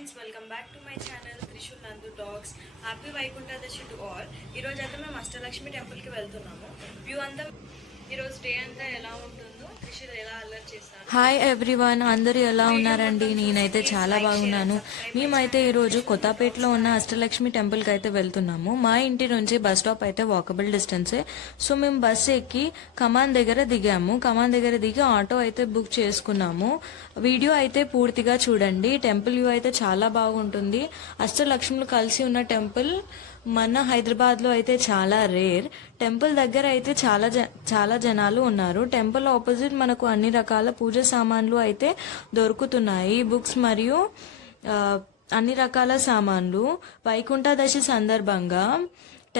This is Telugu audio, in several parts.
Friends, welcome back to my channel Trishul Nandu talks. Happy వైకుంఠదశి టు ఆల్. ఈరోజు అయితే మేము అష్టలక్ష్మి టెంపుల్కి వెళ్తున్నాము. వ్యూ అంతా ఈరోజు డే అంతా ఎలా ఉంటుందో, త్రిశూల్ ఎలా అల్లరి చేస్తాను. హాయ్ ఎవ్రీవన్, అందరూ ఎలా ఉన్నారండి? నేనైతే చాలా బాగున్నాను. మేమైతే ఈరోజు కొత్తపేటలో ఉన్న అష్టలక్ష్మి టెంపుల్కి అయితే వెళ్తున్నాము. మా ఇంటి నుంచి బస్ స్టాప్ అయితే వాకబుల్ డిస్టెన్సే. సో మేము బస్సు ఎక్కి కమాన్ దగ్గర దిగాము. కమాన్ దగ్గర దిగి ఆటో అయితే బుక్ చేసుకున్నాము. వీడియో అయితే పూర్తిగా చూడండి. టెంపుల్ వ్యూ అయితే చాలా బాగుంటుంది. అష్టలక్ష్ములు కలిసి ఉన్న టెంపుల్ మన హైదరాబాద్ లో అయితే చాలా రేర్. టెంపుల్ దగ్గర అయితే చాలా జనాలు ఉన్నారు. టెంపుల్ ఆపోజిట్ మనకు అన్ని రకాల పూజ సామాన్లు అయితే దొరుకుతున్నాయి. బుక్స్ మరియు అన్ని రకాల సామాన్లు. వైకుంఠదశి సందర్భంగా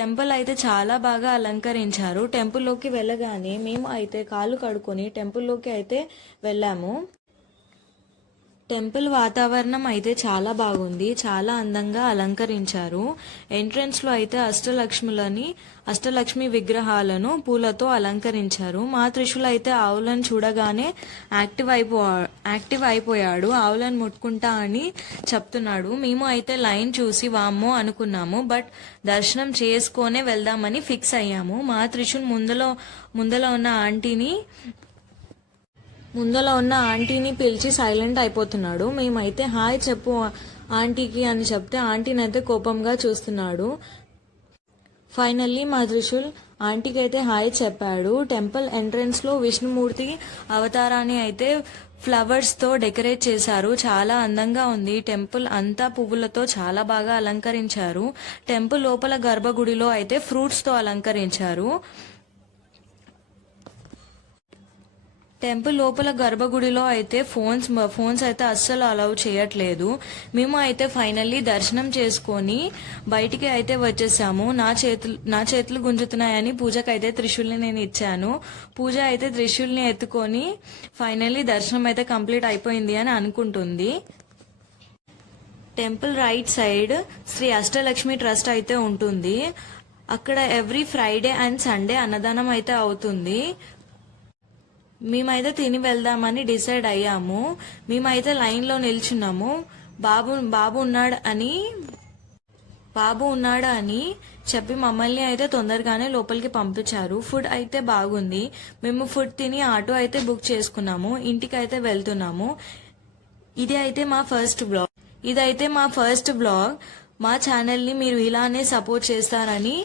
టెంపుల్ అయితే చాలా బాగా అలంకరించారు. టెంపుల్లోకి వెళ్ళగానే మేము అయితే కాళ్ళు కడుక్కొని టెంపుల్లోకి అయితే వెళ్ళాము. టెంపుల్ వాతావరణం అయితే చాలా బాగుంది. చాలా అందంగా అలంకరించారు. ఎంట్రన్స్ లో అయితే అష్టలక్ష్మి విగ్రహాలను పూలతో అలంకరించారు. మా త్రిశూల్ అయితే ఆవులను చూడగానే యాక్టివ్ అయిపోయాడు. ఆవులను ముట్టుకుంటా అని చెప్తున్నాడు. మేము అయితే లైన్ చూసి వామ్మో అనుకున్నాము. బట్ దర్శనం చేసుకొనే వెళ్దామని ఫిక్స్ అయ్యాము. మా త్రిశూల్ ముందల ఉన్న ఆంటీని పిలిచి సైలెంట్ అయిపోతున్నాడు. మేమైతే హాయ్ చెప్పు ఆంటీకి అని చెప్తే ఆంటీని అయితే కోపంగా చూస్తున్నాడు. ఫైనల్లీ మా త్రిశూల్ ఆంటీకి అయితే హాయ్ చెప్పాడు. టెంపుల్ ఎంట్రన్స్ లో విష్ణుమూర్తి అవతారాన్ని అయితే ఫ్లవర్స్ తో డెకరేట్ చేశారు. చాలా అందంగా ఉంది. టెంపుల్ అంతా పువ్వులతో చాలా బాగా అలంకరించారు. టెంపుల్ లోపల గర్భగుడిలో అయితే ఫ్రూట్స్ తో అలంకరించారు. టెంపుల్ లోపల గర్భగుడిలో అయితే ఫోన్స్ అయితే అస్సలు అలౌ చేయట్లేదు. మేము అయితే ఫైనల్లీ దర్శనం చేసుకొని బయటికి అయితే వచ్చేసాము. నా చేతులు గుంజుతున్నాయని పూజకి అయితే త్రిశూల్ని నేను ఇచ్చాను. పూజ అయితే త్రిశూల్ని ఎత్తుకొని ఫైనల్లీ దర్శనం అయితే కంప్లీట్ అయిపోయింది అని అనుకుంటుంది. Temple right side Shri Ashtalakshmi trust అయితే ఉంటుంది. అక్కడ ఎవ్రీ ఫ్రైడే అండ్ సండే అన్నదానం అయితే అవుతుంది. మేమైతే తిని వెళ్దామని డిసైడ్ అయ్యాము. మేమైతే లైన్ లో నిల్చున్నాము. బాబు ఉన్నాడు అని చెప్పి మమ్మల్ని అయితే తొందరగానే లోపలికి పంపించారు. ఫుడ్ అయితే బాగుంది. మేము ఫుడ్ తిని ఆటో అయితే బుక్ చేసుకున్నాము. ఇంటికి అయితే వెళ్తున్నాము. ఇదైతే మా ఫస్ట్ బ్లాగ్. మా ఛానల్ ని మీరు ఇలానే సపోర్ట్ చేస్తారని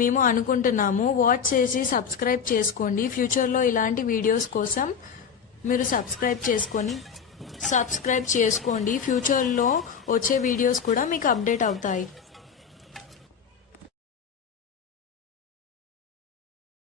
మేము అనుకుంటున్నాము. వాచ్ చేసి సబ్స్క్రైబ్ చేసుకోండి. ఫ్యూచర్లో ఇలాంటి వీడియోస్ కోసం మీరు సబ్స్క్రైబ్ చేసుకోండి. ఫ్యూచర్లో వచ్చే వీడియోస్ కూడా మీకు అప్డేట్ అవుతాయి.